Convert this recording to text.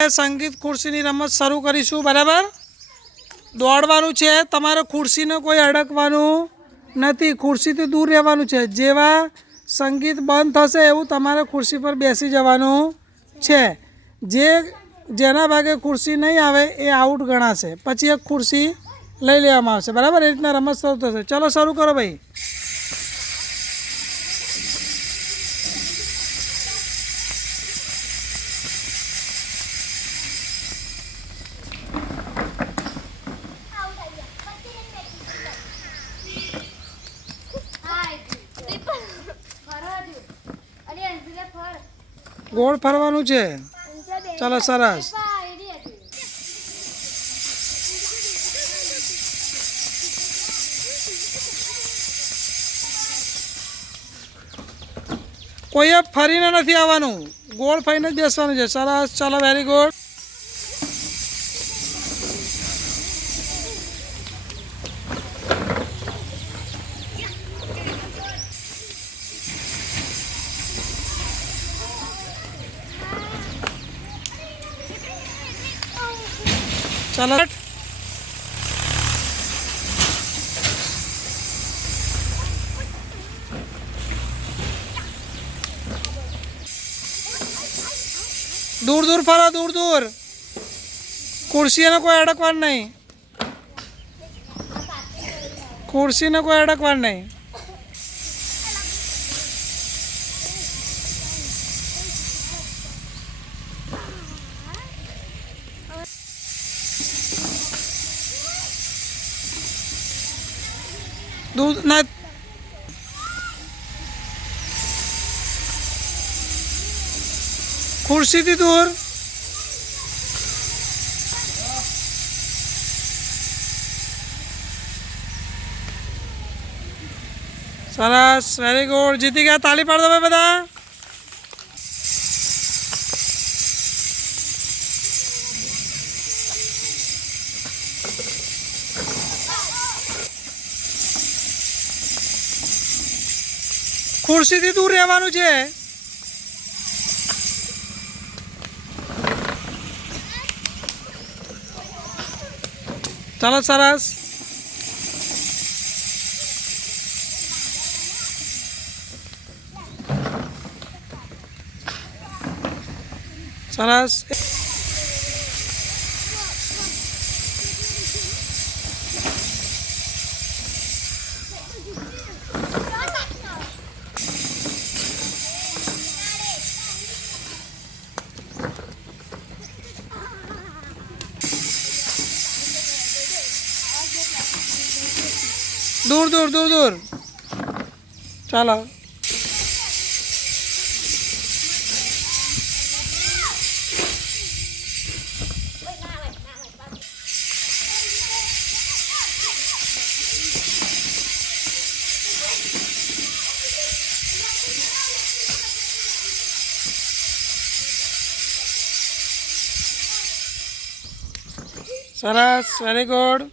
संगीत खुर्सी रमत शुरू करीशू। बराबर दौड़वानुं छे। तमारे खुर्सी ने कोई अडकवानुं नथी। खुर्सी थी दूर रहेवानुं छे। जेवा संगीत बंद थशे एवुं तमारे खुर्सी पर बेसी जवानुं छे। जेना भागे खुर्सी नहीं आवे ए आउट गणाशे। पछी एक खुर्सी लई लेवामां आवशे। बराबर ए रीतना रमत शुरू थशे। चलो शुरू करो भाई। गोल फरवानुं छे। चलो सरस। कोई फरीने नहीं आवानुं। गोल फरीने ज बेसवानुं छे। सरस। चलो वेरी गुड। चलो दूर दूर फरो। दूर दूर खुर्सी ने कोई अडकवा नहीं। खुर्सी ने कोई अडकवा नहीं। दूर ना खुर्सी थी दूर। सरस। Very good. जीती गया। ताली पाड़ दो भाई बधा। खुर्सी थी दूर रहेवानुं छे। चलो सरस। सरस। दूर दूर दूर दूर। चलो सरस। Very good.